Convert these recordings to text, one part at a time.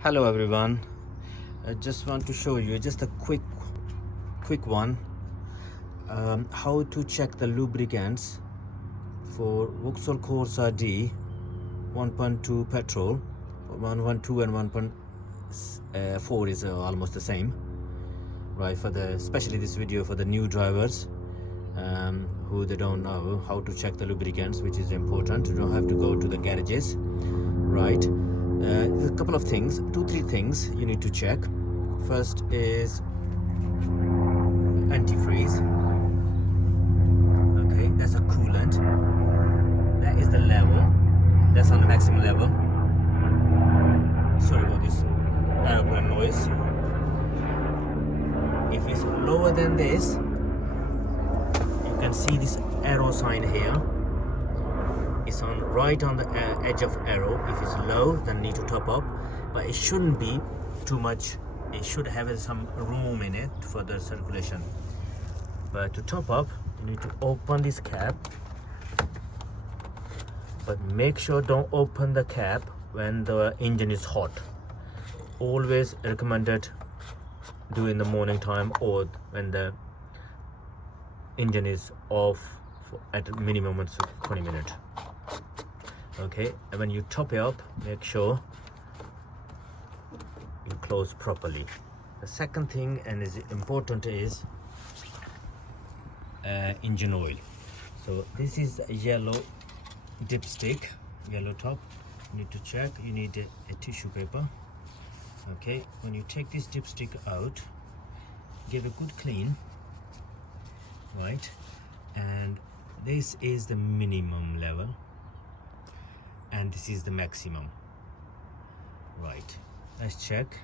Hello everyone, I just want to show you just a quick one, how to check the lubricants for Vauxhall Corsa D 1.2 petrol. 1.2 and 1.4 is almost the same, right? For the especially this video for the new drivers who they don't know how to check the lubricants, which is important. You don't have to go to the garages, right? There's a couple of things, 2-3 things you need to check. First is antifreeze. Okay, that's a coolant. That is the level. That's on the maximum level. Sorry about this airplane noise. If it's lower than this, you can see this arrow sign here. It's on right on the edge of arrow. If it's low, then need to top up, but it shouldn't be too much. It should have some room in it for the circulation. But to top up, you need to open this cap, but make sure don't open the cap when the engine is hot. Always recommended do in the morning time or when the engine is off at a minimum of 20 minutes. Okay, and when you top it up, make sure you close properly. The second thing, and is important, is engine oil. So this is a yellow dipstick, yellow top. You need to check. You need a tissue paper. Okay, when you take this dipstick out, give a good clean, right? And this is the minimum level, and this is the maximum, right? Let's check.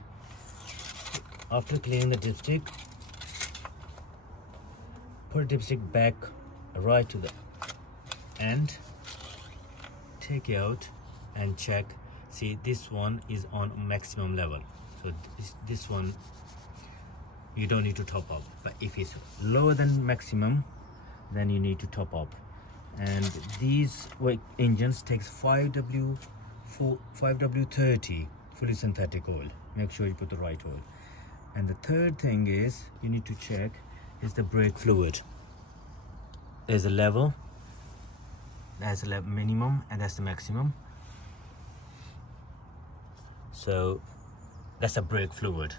After cleaning the dipstick, put dipstick back right to the end, take it out and check. See, this one is on maximum level, so this one you don't need to top up. But if it's lower than maximum, then you need to top up. And these engines takes 5W30 fully synthetic oil. Make sure you put the right oil. And the third thing is you need to check is the brake fluid. There's a level, that's a minimum, and that's the maximum. So that's a brake fluid.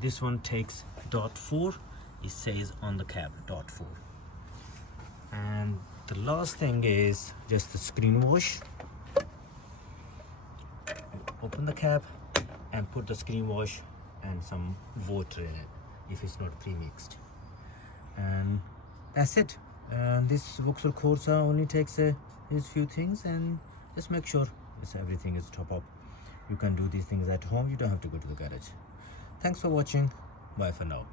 This one takes .4. It says on the cap .4. And the last thing is just the screen wash. Open the cap and put the screen wash and some water in it if it's not pre-mixed. And that's it. And this Vauxhall Corsa only takes these few things, and just make sure everything is top up. You can do these things at home. You don't have to go to the garage. Thanks for watching. Bye for now.